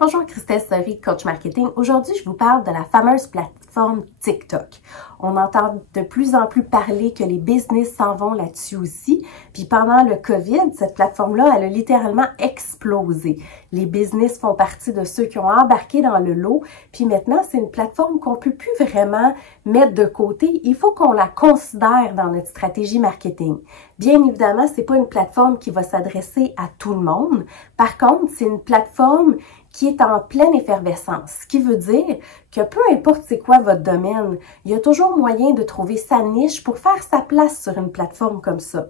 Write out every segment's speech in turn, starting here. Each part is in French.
Bonjour, Christelle Sori, coach marketing. Aujourd'hui, je vous parle de la fameuse plateforme TikTok. On entend de plus en plus parler que les business s'en vont là-dessus aussi. Puis pendant le COVID, cette plateforme-là, elle a littéralement explosé. Les business font partie de ceux qui ont embarqué dans le lot. Puis maintenant, c'est une plateforme qu'on peut plus vraiment mettre de côté. Il faut qu'on la considère dans notre stratégie marketing. Bien évidemment, c'est pas une plateforme qui va s'adresser à tout le monde. Par contre, c'est une plateforme qui est en pleine effervescence, ce qui veut dire que peu importe c'est quoi votre domaine, il y a toujours moyen de trouver sa niche pour faire sa place sur une plateforme comme ça.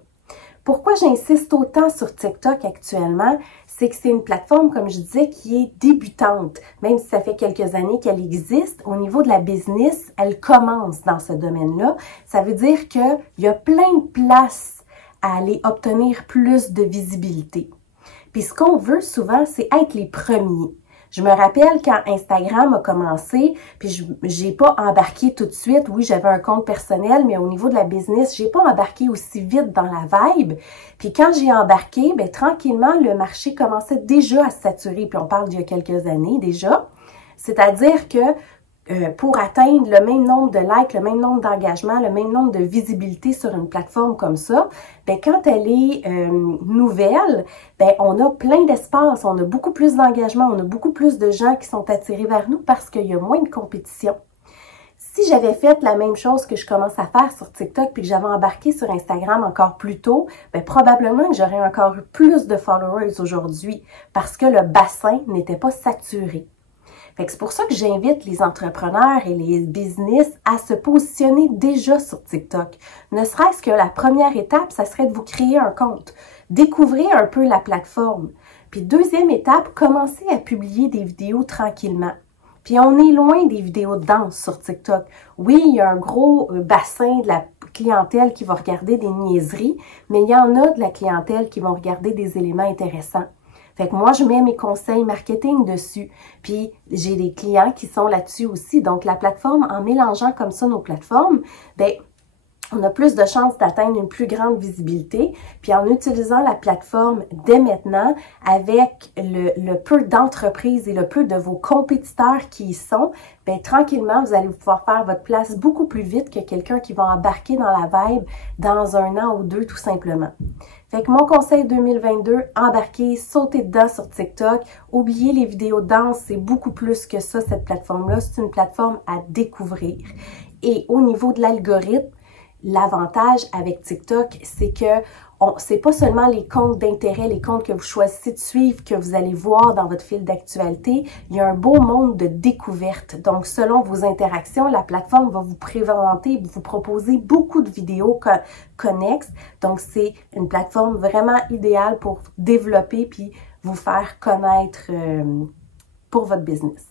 Pourquoi j'insiste autant sur TikTok actuellement, c'est que c'est une plateforme, comme je disais, qui est débutante. Même si ça fait quelques années qu'elle existe, au niveau de la business, elle commence dans ce domaine-là. Ça veut dire qu'il y a plein de places à aller obtenir plus de visibilité. Puis ce qu'on veut souvent, c'est être les premiers. Je me rappelle quand Instagram a commencé, puis j'ai pas embarqué tout de suite. Oui, j'avais un compte personnel, mais au niveau de la business, j'ai pas embarqué aussi vite dans la vibe. Puis quand j'ai embarqué, ben tranquillement, le marché commençait déjà à se saturer. Puis on parle d'il y a quelques années déjà. C'est-à-dire que pour atteindre le même nombre de likes, le même nombre d'engagements, le même nombre de visibilité sur une plateforme comme ça, ben quand elle est nouvelle, ben on a plein d'espace, on a beaucoup plus d'engagement, on a beaucoup plus de gens qui sont attirés vers nous parce qu'il y a moins de compétition. Si j'avais fait la même chose que je commence à faire sur TikTok puis que j'avais embarqué sur Instagram encore plus tôt, ben probablement que j'aurais encore eu plus de followers aujourd'hui parce que le bassin n'était pas saturé. C'est pour ça que j'invite les entrepreneurs et les business à se positionner déjà sur TikTok. Ne serait-ce que la première étape, ça serait de vous créer un compte. Découvrez un peu la plateforme. Puis deuxième étape, commencez à publier des vidéos tranquillement. Puis on est loin des vidéos de danse sur TikTok. Oui, il y a un gros bassin de la clientèle qui va regarder des niaiseries, mais il y en a de la clientèle qui vont regarder des éléments intéressants. Fait que moi, je mets mes conseils marketing dessus. Puis, j'ai des clients qui sont là-dessus aussi. Donc, la plateforme, en mélangeant comme ça nos plateformes, ben on a plus de chances d'atteindre une plus grande visibilité. Puis en utilisant la plateforme dès maintenant, avec le peu d'entreprises et le peu de vos compétiteurs qui y sont, bien tranquillement, vous allez pouvoir faire votre place beaucoup plus vite que quelqu'un qui va embarquer dans la vibe dans un an ou deux, tout simplement. Fait que mon conseil 2022, embarquez, sautez dedans sur TikTok. Oubliez les vidéos de danse, c'est beaucoup plus que ça, cette plateforme-là. C'est une plateforme à découvrir. Et au niveau de l'algorithme, l'avantage avec TikTok, c'est que c'est pas seulement les comptes d'intérêt, les comptes que vous choisissez de suivre, que vous allez voir dans votre fil d'actualité. Il y a un beau monde de découverte. Donc, selon vos interactions, la plateforme va vous présenter, vous proposer beaucoup de vidéos connexes. Donc, c'est une plateforme vraiment idéale pour développer puis vous faire connaître pour votre business.